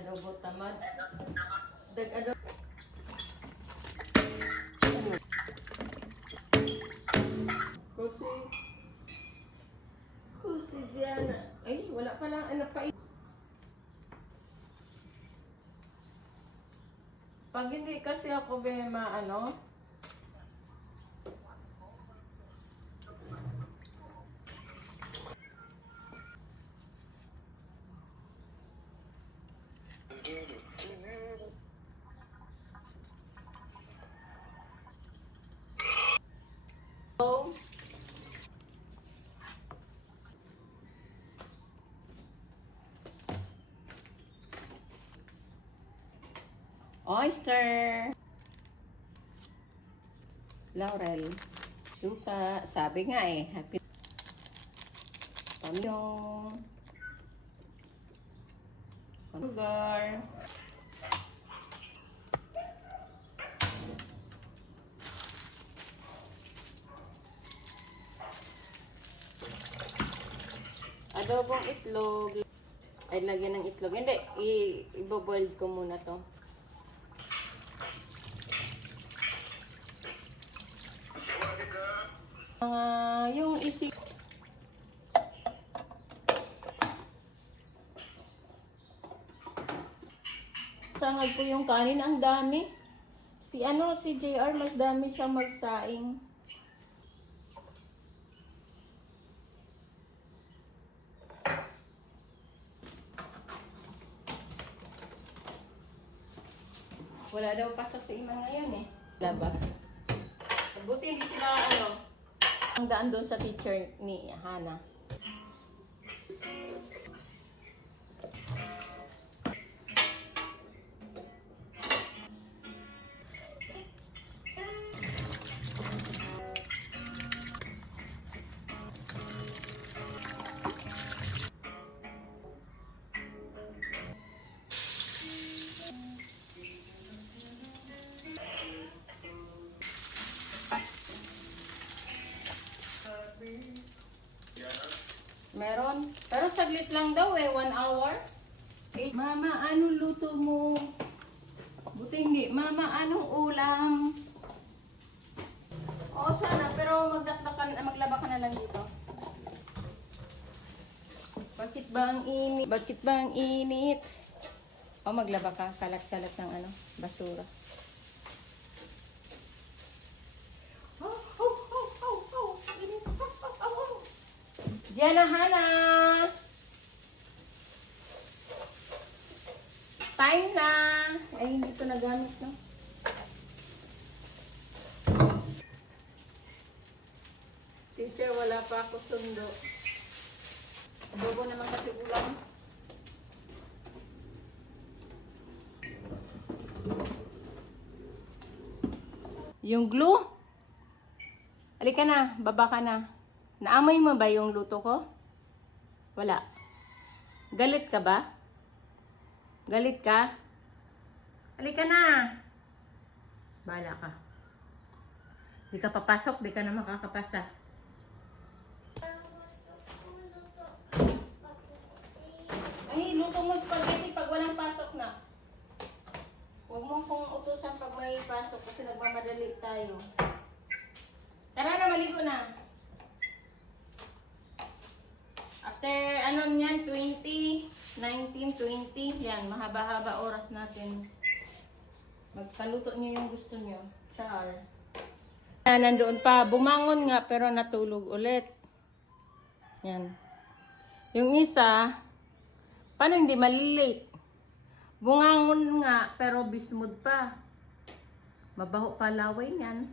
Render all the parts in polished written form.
adobo tamad. Dag adobo. Kusi Diana. Ay, wala pa lang anak pa. Pag hindi kasi ako maano, oyster, laurel, suka, sabi nga happy pamyong, sugar, adobong itlog. Ay, lagyan ng itlog. Hindi, i-boiled ko muna to. Yung isip. Sangag ko yung kanin, ang dami. Si JR, mas dami siya magsaing. Wala daw pasok sa iman ngayon Laba. Buti hindi sila ang daan doon sa teacher ni Hana. Meron. Pero saglit lang daw 1 hour. Mama, anong luto mo? Buti hindi. Mama, anong ulam? Oo, sana. Pero maglaba ka na lang dito. Bakit ba ang init? Bakit ba ang init? O, maglaba ka. Kalat-kalat ng basura. Diana, Hana! Time na! Ay, hindi ko nagamit, no? Teacher, wala pa ako sundo. Adobo naman kasi ulam. Yung glue? Halika na, baba ka na. Naamoy mo ba yung luto ko? Wala. Galit ka ba? Galit ka? Halika na. Bahala ka. Di ka papasok, di ka na makakapasa. Ay, luto mo spaghetti pag walang pasok na. Huwag mo kong utusan pag may pasok kasi nagmamadali tayo. Tara na, maligo na. After, niyan, 20, 19, 20, yan, mahaba-haba oras natin. Magpaluto niyo yung gusto niyo. Char. Nandoon pa, bumangon nga pero natulog ulit. Yan. Yung isa, paano hindi malilate? Bungangon nga pero bismod pa. Mabaho pa laway niyan.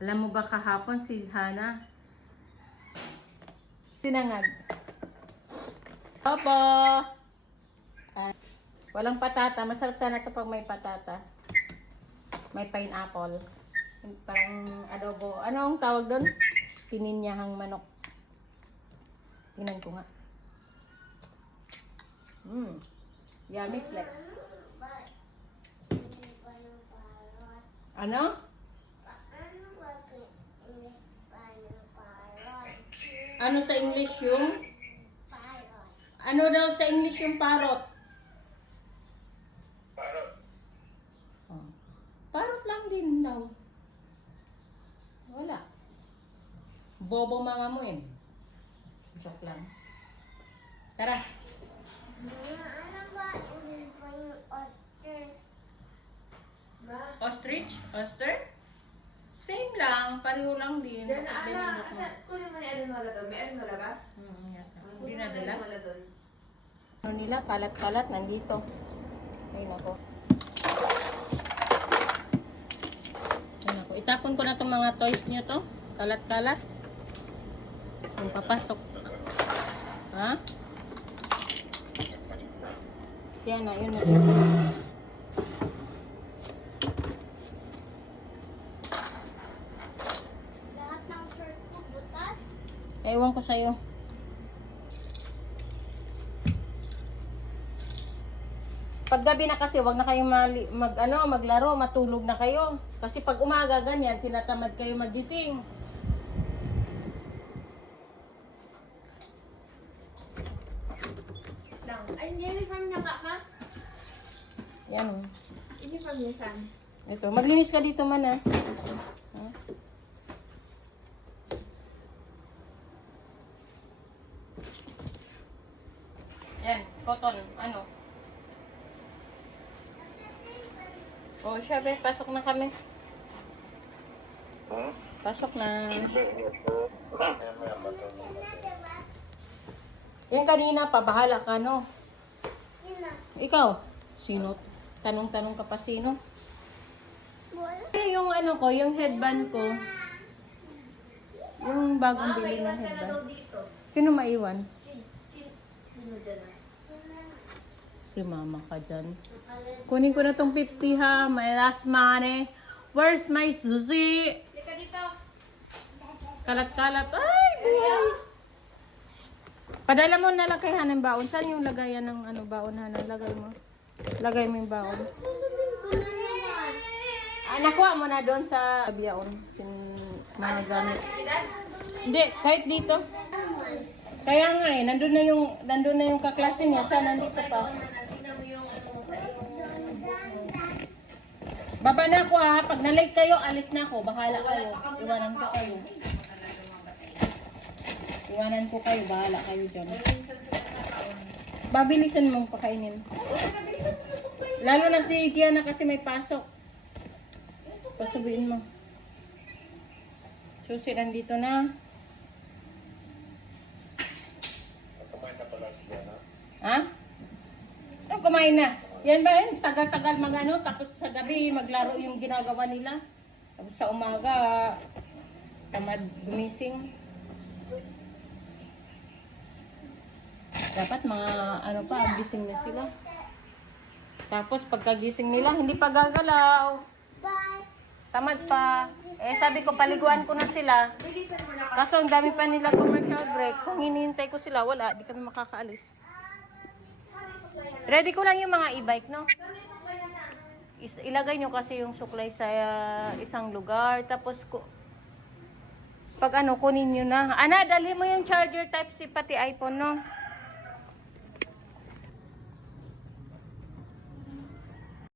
Alam mo ba kahapon si Hana? Tinangag. Opo. Walang patata. Masarap sana ito pag may patata. May pineapple. Parang adobo. Ano ang tawag doon? Pininyahang manok. Tingnan ko nga. Yummy flex. Ano? Ano sa English yung? Ano daw sa English yung parrot? Parot lang din daw. Wala. Bobo mga mo eh. Joke lang. Tara. Ano ba yung oysters? Ostrich? Oyster? Same lang. Pareho lang din. Diyan na, Din yung ana. buto. Asa, kunin mo ni Arinola doon. May Arinola ba? Yata. Hindi Kunin mo na ni dala. Arinola doon. Ano nila? Kalat-kalat. Nandito. Ay nako. Ay nako. Itapon ko na itong mga toys nyo to. Kalat-kalat. Yung papasok. Ha? Yan na. Yun na. Lahat ng shirt ko butas. Ewan ko sa'yo. Paggabi na kasi, wag na kayong maglaro, matulog na kayo. Kasi pag umaga ganyan, tinatamad kayo magising. Lang. Ay, uniform niya ka, ma? Yan o. Uniform niya saan? Ito, maglinis ka dito man ha. Yan, cotton, ano. Oh, syempre, pasok na kami. Pasok na. Yan kanina pa, bahala ka, no? Yun na. Ikaw, sino? Tanong-tanong ka pa sino? Wala. Yung ano ko, yung headband ko. Yung bagong bili ng Maiwan ka na daw headband. dito. Sino maiwan? Sino dyan na? Si mama ka dyan. Kunin ko na tong 50 ha. My last money. Where's my susi? Lika dito. Kalat-kalat. Ay, buhay. Padala mo na lang kay Hanan baon. Saan yung lagayan ng ano baon, Hanan? Lagay mo. Lagay mo yung baon. Ah, nakuha mo na doon sa biyaon. Mga gamit. Hindi, kahit dito. Kaya nga eh, nandun na yung kaklase niya. Saan nandito pa? Tingnan mo yung ano mo sa iyong Baba na ako ha. Pag na-late kayo, alis na ako. Bahala kayo. Iwanan ko kayo. Iwanan ko kayo. Bahala kayo dyan. Babilisan mong pakainin. Lalo na si Gianna kasi may pasok. Pasabihin mo. Susi, nandito na. Kumain na pala si Jana. Ha? Ano kumain na? Yan ba yun? Tagal-tagal magano, tapos sa gabi maglaro yung ginagawa nila. Tapos sa umaga, tamad gumising. Dapat mga ano pa, gising na sila. Tapos pagkagising nila, hindi pa gagalaw. Bye. Tamad pa. Eh sabi ko, paliguan ko na sila. Kaso ang dami pa nila commercial break. Kung hinihintay ko sila, wala. Di kami makakaalis. Ready ko lang yung mga e-bike, no? Ilagay nyo kasi yung suklay sa isang lugar. Tapos, pag ano, kunin nyo na. Ana, dali mo yung charger type C pati iPhone, no?